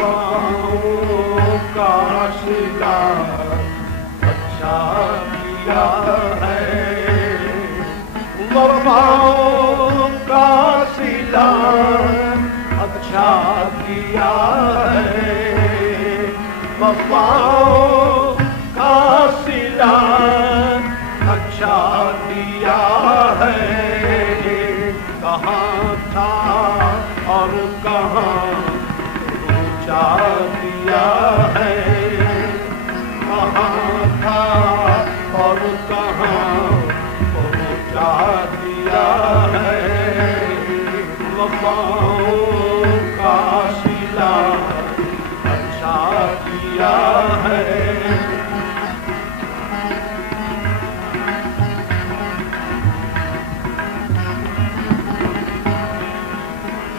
وفاؤں کا صلہ اچھا کیا ہے، وفاؤں کا صلہ اچھا کیا ہے، وفاؤں کا صلہ اچھا کیا ہے، کہاں تھا اور کہاں پہنچا دیا ہے، کہاں تھا اور کہاں پہنچا دیا ہے، وفاؤں کا صلہ اچھا کیا ہے۔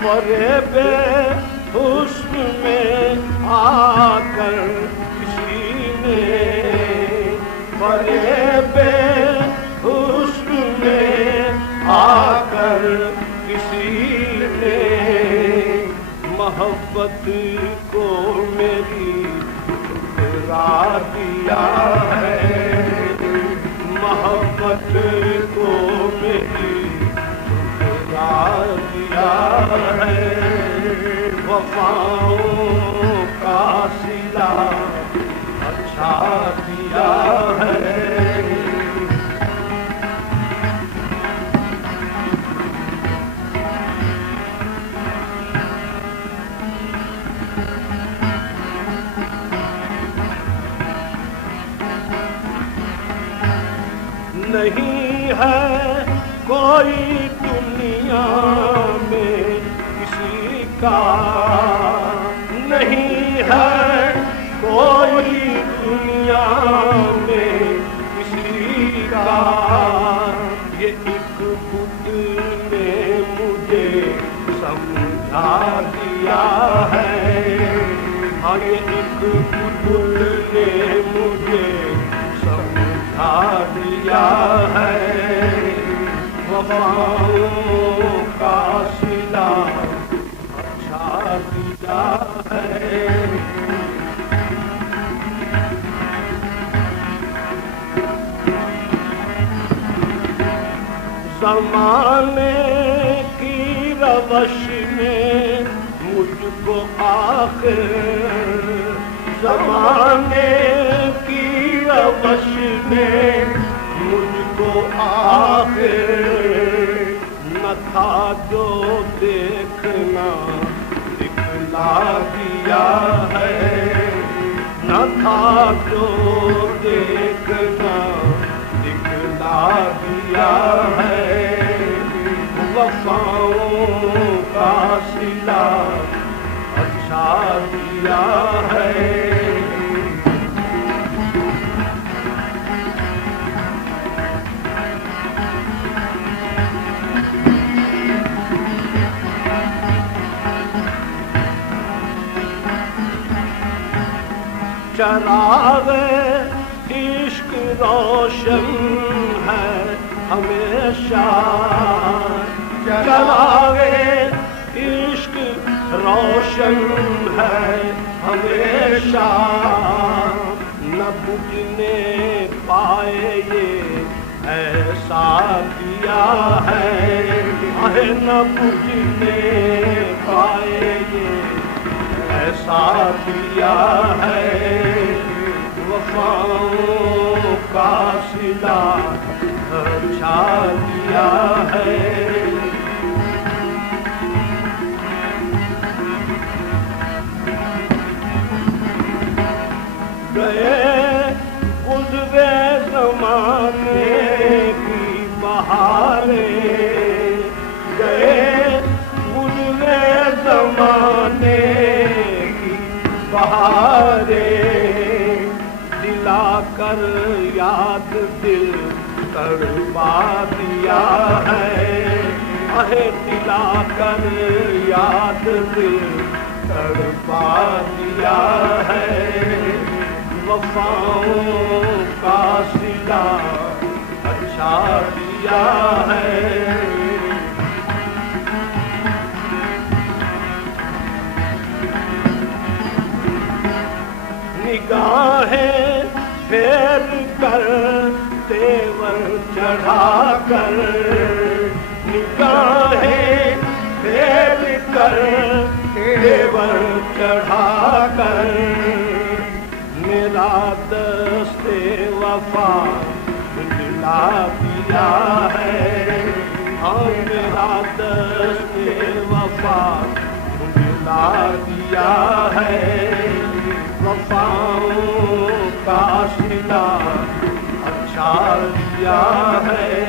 فریب حسن میں آ کر کسی نے، فریب حسن میں آ کر کسی نے محبت کو میری ٹھکرا دیا ہے، محبت کو میری دیا ہے، وفاؤں کا صلہ اچھا کیا ہے۔ نہیں ہے کوئی دنیا میں کسی کا، نہیں ہے کوئی دنیا میں کسی کا، یہ ایک بت نے مجھے سمجھا دیا ہے، ہاں یہ ایک بت نے مجھے سمجھا دیا ہے، وفاؤں کا صلہ اچھا کیا ہے۔ زمانے کی روش نے مجھ کو آخر، زمانے کی روش نے مجھ کو آخر نہ تھا جو دیکھنا دکھلا دیا ہے، نہ تھا جو دیکھنا دکھلا دیا ہے، وفاؤں کا صلہ اچھا کیا ہے۔ چراغ عشق روشن ہے ہمیشہ، چراغ عشق روشن ہے ہمیشہ، نہ بجھنے پائے یہ ایسا کیا ہے، نہ بجھنے پائے یہ ایسا کیا ہے، وفاؤں کا صلہ اچھا کیا ہے۔ گئے گزرے زمانے کی بہاریں، گئے گزرے زمانے کی بہاریں، دلا کر یاد دل تڑپا دیا ہے، دلا کر یاد دل تڑپا دیا ہے، وفاؤں کا صلہ اچھا کیا ہے۔ نگاہیں پھیر کر تیور چڑھا کر، نگاہیں پھیر کر تیور چڑھا کر، میرا دست وفا دلا دیا ہے، اور میرا دست وفا دلا دیا ہے، وفاؤں کا صلہ اچھا دیا ہے۔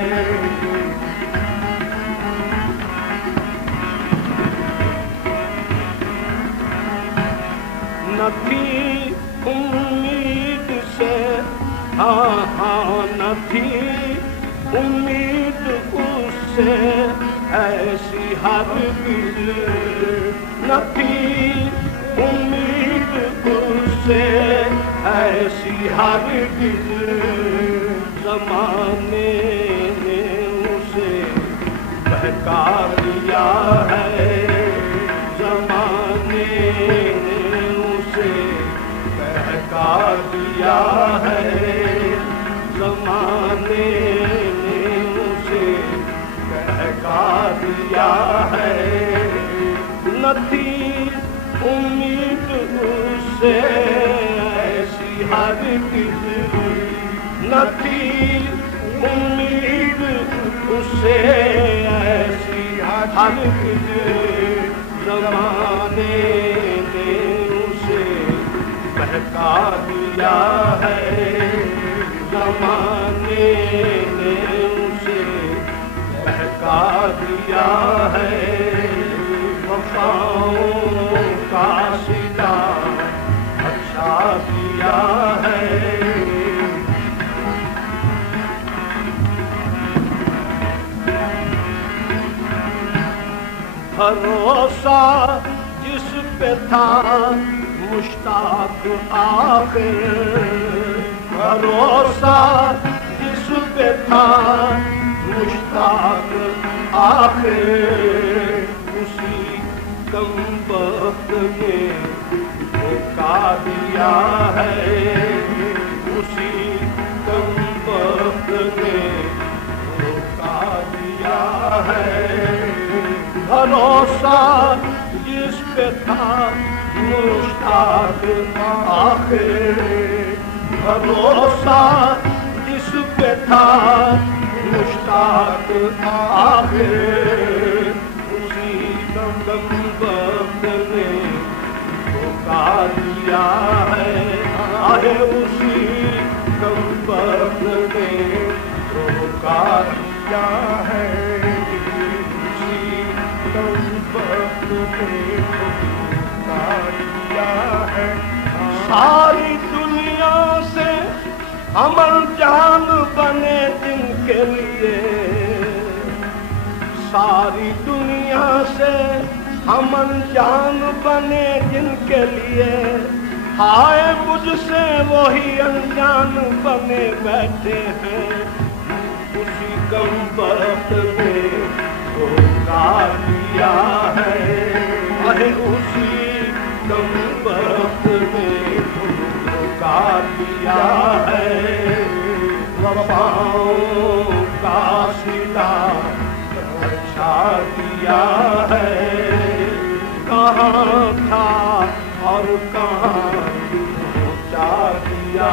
نہ تھی امید سے، ہاں نہ تھی امید اس سے ایسی ہرگز، نہ تھی امید اس سے ایسی ہرگز، زمانے نے اسے بہکا دیا ہے، زمانے نے اسے بہکا دیا ہے، زمانے نے اسے بہکا دیا ہے، نہ تھی امید اس سے ایسی ہرگز، نہ تھی امید اس سے ایسی ہرگز، زمانے نے اسے بہکا دیا ہے، زمانے نے اسے بہکا دیا ہے، وفاؤں کا صلہ اچھا دیا ہے۔ بھروسہ جس پہ تھا مشتاق آخر، بھروسہ جس پہ تھا مشتاق آخر، اسی کم وقت نے دھوکا دیا ہے، اسی کم وقت نے دھوکا دیا ہے، بھروسہ جس پہ تھا مشتاق آخر، بھروسہ جس پہ تھا مشتاق آخر، اسی کم وقت نے دھوکا دیا ہے، اسی کم وقت نے دھوکا دیا ہے، اسی کم وقت نے دھوکا دیا ہے۔ ساری دنیا سے امن جان بنے جن کے لیے، ساری دنیا سے امن جان بنے جن کے لیے، ہائے مجھ سے وہی انجان بنے بیٹھے ہیں، اسی کم وقت نے دھوکا دیا ہے، اسی کم وقت نے دھوکا دیا ہے، وفاؤں کا صلہ اچھا دیا ہے، کہاں تھا اور کہاں پہنچا دیا